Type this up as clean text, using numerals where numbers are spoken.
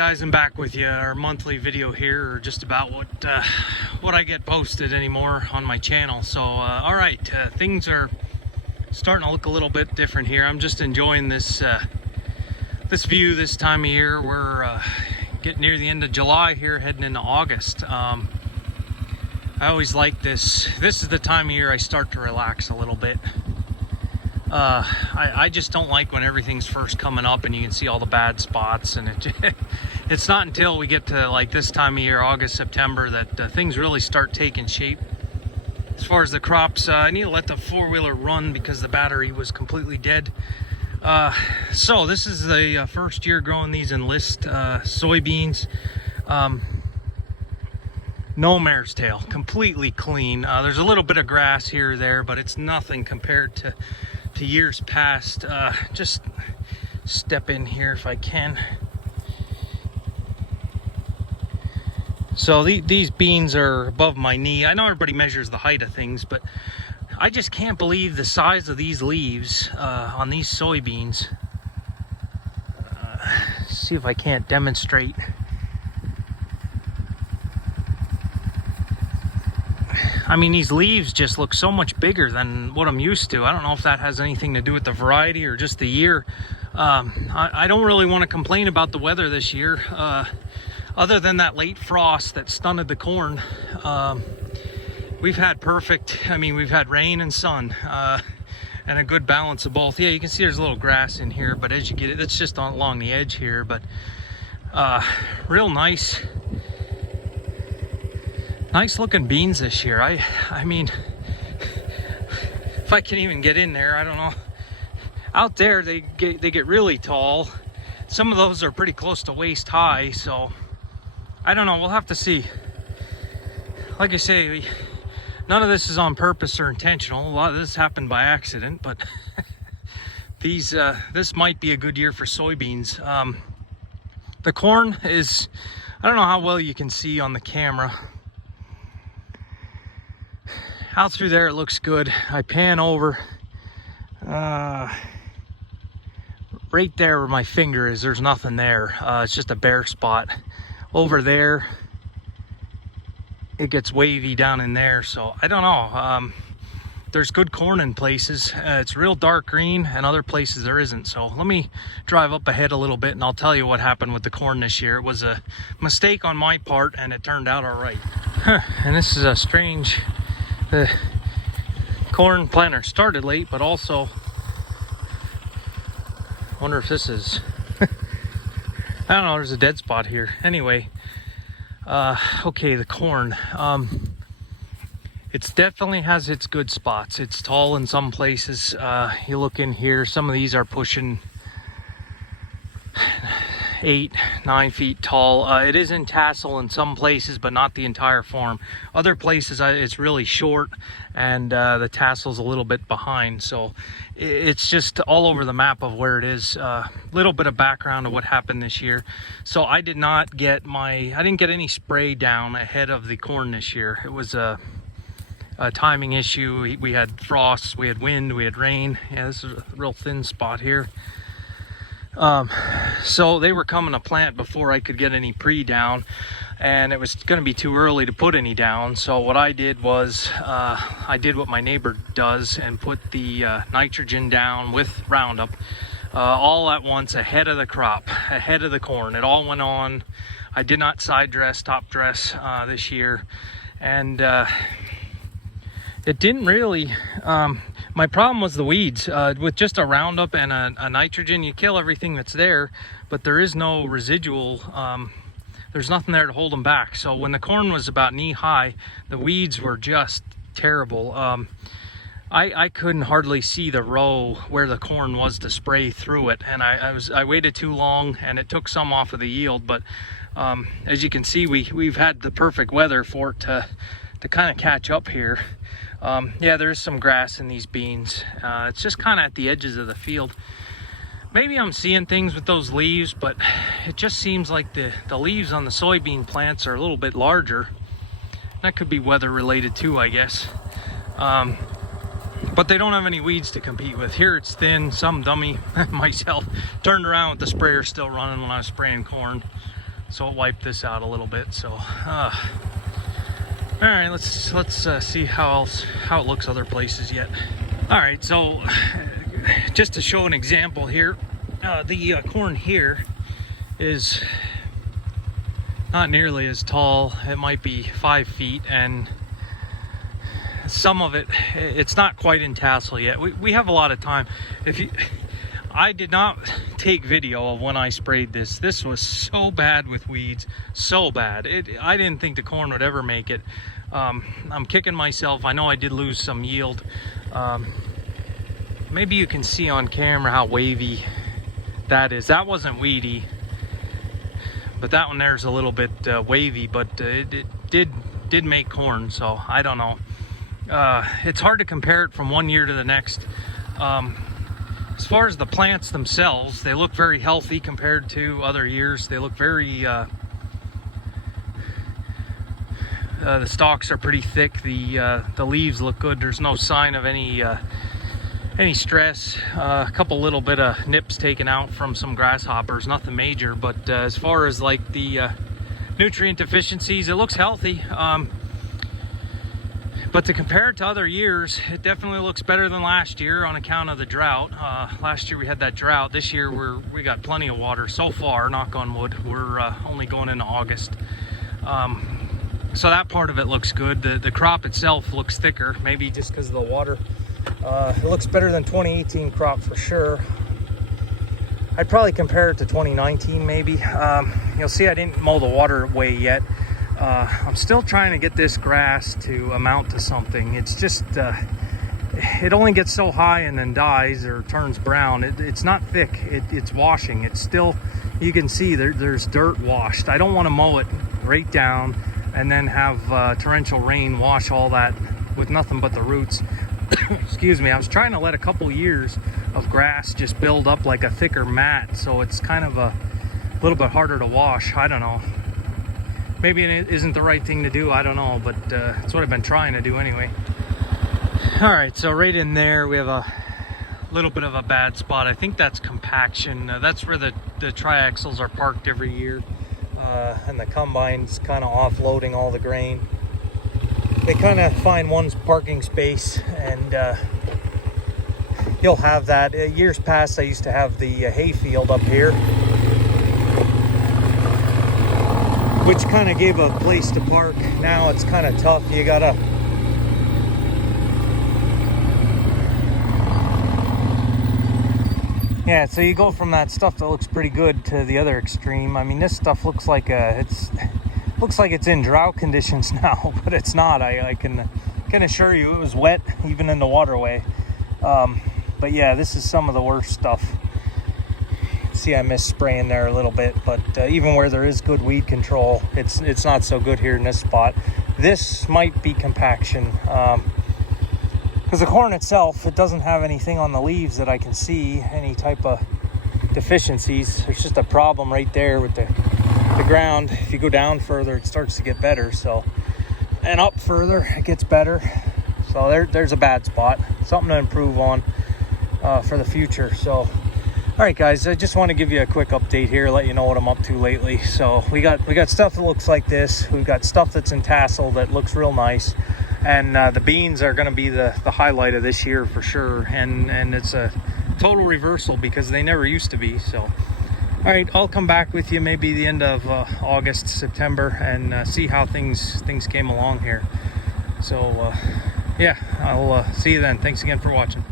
guys, I'm back with you. Our monthly video here, or just about what I get posted anymore on my channel. So all right, things are starting to look a little bit different here. I'm just enjoying this this view this time of year. We're getting near the end of July here, heading into August. I always like this. This is the time of year I start to relax a little bit. I just don't like when everything's first coming up and you can see all the bad spots, and it's not until we get to like this time of year, August, September, that things really start taking shape. As far as the crops, I need to let the four-wheeler run because the battery was completely dead. So this is the first year growing these Enlist soybeans. No mare's tail, completely clean. There's a little bit of grass here or there, but it's nothing compared to years past. Just step in here if I can. So these beans are above my knee. I know everybody measures the height of things, but I just can't believe the size of these leaves on these soybeans. See if I can't demonstrate. I mean, these leaves just look so much bigger than what I'm used to. I don't know if that has anything to do with the variety or just the year. I don't really want to complain about the weather this year, other than that late frost that stunted the corn. We've had perfect, I mean, we've had rain and sun, and a good balance of both. Yeah, you can see there's a little grass in here, but as you get it, it's just along the edge here, but real nice. Nice looking beans this year. I mean, if I can even get in there, I don't know. Out there, they get really tall. Some of those are pretty close to waist high, so I don't know. We'll have to see. Like I say, none of this is on purpose or intentional. A lot of this happened by accident, but this might be a good year for soybeans. The corn is, I don't know how well you can see on the camera. Out through there it looks good. I pan over right there where my finger is, there's nothing there. It's just a bare spot. Over there it gets wavy down in there, so I don't know. There's good corn in places. It's real dark green, and other places there isn't. So let me drive up ahead a little bit and I'll tell you what happened with the corn this year. It was a mistake on my part and it turned out all right. And this is a strange, the corn planter started late, but also wonder if this is I don't know, there's a dead spot here. Anyway, okay, the corn, it definitely has its good spots. It's tall in some places. You look in here, some of these are pushing 8-9 feet tall. It is in tassel in some places, but not the entire farm. Other places it's really short, and the tassel's a little bit behind. So it's just all over the map of where it is. Little bit of background of what happened this year. So I didn't get any spray down ahead of the corn this year. It was a timing issue. We had frost, we had wind, we had rain. Yeah, this is a real thin spot here. So they were coming to plant before I could get any pre down, and it was going to be too early to put any down. So what I did was I did what my neighbor does and put the nitrogen down with Roundup all at once ahead of the crop, ahead of the corn. It all went on. I did not side dress, top dress this year, and it didn't really, my problem was the weeds. With just a Roundup and a nitrogen, you kill everything that's there, but there is no residual, there's nothing there to hold them back. So when the corn was about knee high, the weeds were just terrible. I couldn't hardly see the row where the corn was to spray through it, and I waited too long, and it took some off of the yield. But as you can see, we've had the perfect weather for it to kind of catch up here. Yeah, there's some grass in these beans. It's just kind of at the edges of the field. Maybe I'm seeing things with those leaves, but it just seems like the leaves on the soybean plants are a little bit larger. That could be weather related too, I guess. But they don't have any weeds to compete with. Here it's thin. Some dummy myself turned around with the sprayer still running when I was spraying corn. so it wiped this out a little bit. So all right, let's see how it looks other places yet. All right, so just to show an example here, the corn here is not nearly as tall. It might be 5 feet, and some of it's not quite in tassel yet. We have a lot of time. I did not take video of when I sprayed this. This was so bad with weeds, so bad. I didn't think the corn would ever make it. I'm kicking myself. I know I did lose some yield. Maybe you can see on camera how wavy that is. That wasn't weedy, but that one there's a little bit wavy, but it did make corn, so I don't know. It's hard to compare it from one year to the next. As far as the plants themselves, they look very healthy compared to other years. They look very, the stalks are pretty thick. The leaves look good. There's no sign of any stress. A couple little bit of nips taken out from some grasshoppers, nothing major. But as far as like the nutrient deficiencies, it looks healthy. But to compare it to other years, it definitely looks better than last year on account of the drought. Last year we had that drought. This year we got plenty of water so far, knock on wood. We're only going into August. So that part of it looks good. The crop itself looks thicker, maybe just because of the water. It looks better than 2018 crop for sure. I'd probably compare it to 2019 maybe. You'll see I didn't mow the waterway yet. I'm still trying to get this grass to amount to something. It's just, it only gets so high and then dies or turns brown. It's not thick, it's washing. It's still, you can see there's dirt washed. I don't want to mow it right down and then have torrential rain wash all that with nothing but the roots. Excuse me, I was trying to let a couple years of grass just build up like a thicker mat, so it's kind of a little bit harder to wash. I don't know. Maybe it isn't the right thing to do, I don't know, but that's what I've been trying to do anyway. All right, so right in there we have a little bit of a bad spot. I think that's compaction. That's where the triaxles are parked every year, and the combine's kind of offloading all the grain. They kind of find one parking space, and you'll have that. Years past, I used to have the hay field up here, which kind of gave a place to park. Now it's kind of tough. You gotta so you go from that stuff that looks pretty good to the other extreme. I mean, this stuff looks like it's in drought conditions now, but it's not. I can assure you it was wet even in the waterway. But yeah, this is some of the worst stuff. See, I missed spraying there a little bit, but even where there is good weed control, it's not so good here in this spot. This might be compaction, because the corn itself, it doesn't have anything on the leaves that I can see, any type of deficiencies. There's just a problem right there with the ground. If you go down further, it starts to get better. So, and up further, it gets better. So there's a bad spot, something to improve on for the future. So. All right, guys, I just want to give you a quick update here, let you know what I'm up to lately. So we got stuff that looks like this. We've got stuff that's in tassel that looks real nice. And the beans are going to be the highlight of this year for sure. And it's a total reversal because they never used to be. So, all right, I'll come back with you maybe the end of August, September, and see how things came along here. So, yeah, I'll see you then. Thanks again for watching.